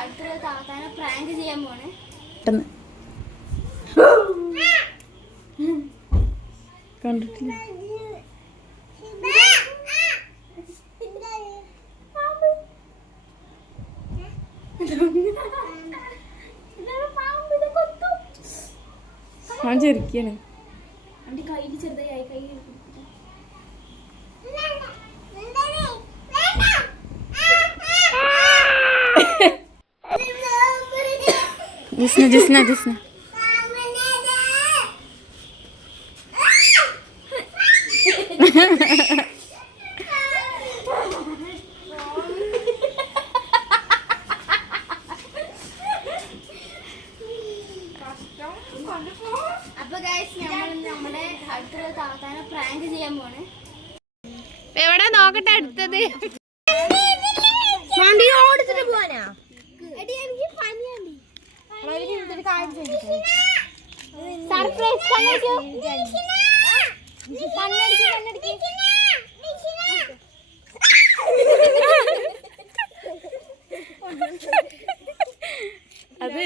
അടുത്തൊരു താത്താനെ പ്രാങ്ക് ചെയ്യാൻ പോണ്. കണ്ടിട്ടില്ല. ഞാൻ ചെറുക്കാണ്. കയ്യിൽ ചെറുതായി കൈ ജിസ്ന ജിസ്ന ജിസ്ന അപ്പൊ ഗൈസ് നമ്മുടെ അടുത്തൊരു താത്താനെ പ്രാങ്ക് ചെയ്യാൻ പോണ്. എവിടെ നോക്കട്ടെ അടുത്തത്. അത്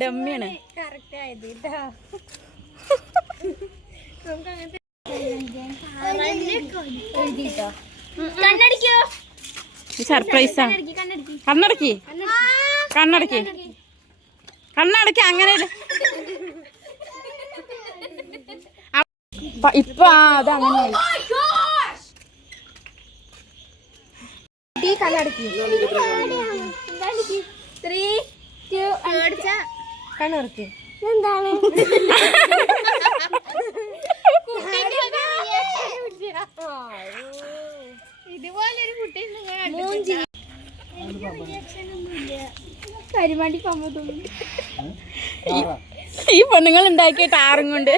ഡമ്മിയാണ്. സർപ്രൈസാ. കണ്ണടക്കി കണ്ണടക്കി കണ്ണടക്കി. അങ്ങനെ ഇപ്പൊ അത് അങ്ങനെ കണ്ണടക്കി. കണ്ണുറക്കി. എന്താണ് ഇതുപോലൊരു കുട്ടി പരിപാടി പോകുന്നു. ഈ പെണ്ണുങ്ങൾ ഉണ്ടാക്കിയ ടാറും കൊണ്ട്